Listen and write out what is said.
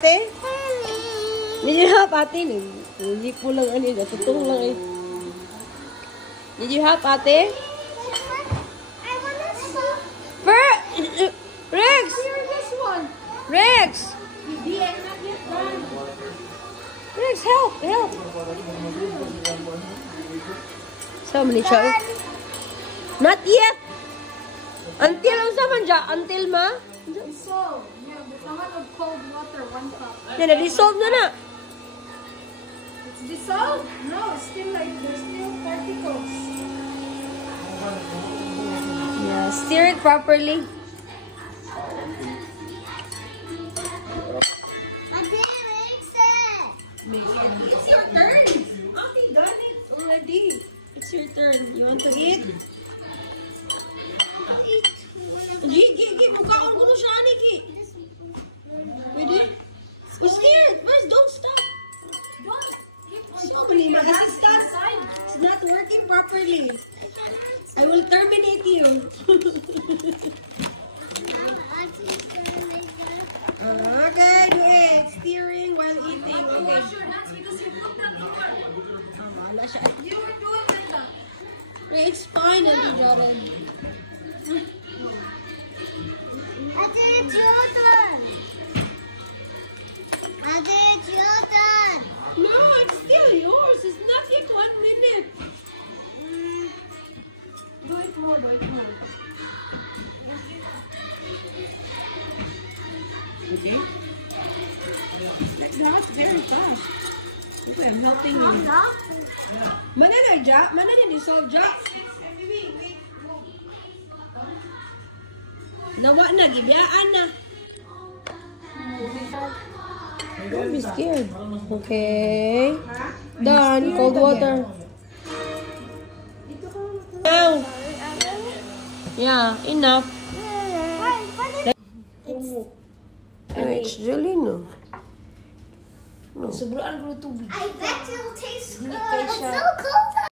Ate? Did you help ate? Hindi po lang ano, tutong lang eh. Did you help ate? Rex! Rex! Rex, help! Help! So many children. Not yet! Until ang saman dyan? Until ma? Dissolve. Yeah, but a lot of cold water, 1 cup. Yan, na-dissolve na na. It's dissolved? No, it's still like, there's still particles. Yeah, stir it properly. It's your turn. Auntie done it already. It's your turn. You want to eat? Gi, mukhaon ko no siya, Aniki. Pwede? Oh, stir it. First, don't stop. It's not working properly. I will terminate you. Okay, do it. Steering while eating. Okay. Wash your hands because you put that here. You were doing that. It's fine, Auntie Jordan. It's your turn. It's your turn. No, it's still yours. It's not yet 1 minute. Do it more, do it more. Okay. Like that, very fast. Okay, I'm helping you. Mana na, Ja? Mana na dissolve, Ja? Nawa na, gibiyaan na. Don't be scared. Okay. Done. Cold water. Now. Yeah, enough. It's jelly, no? Sobrang tubig. I bet it'll taste good. It's so cold.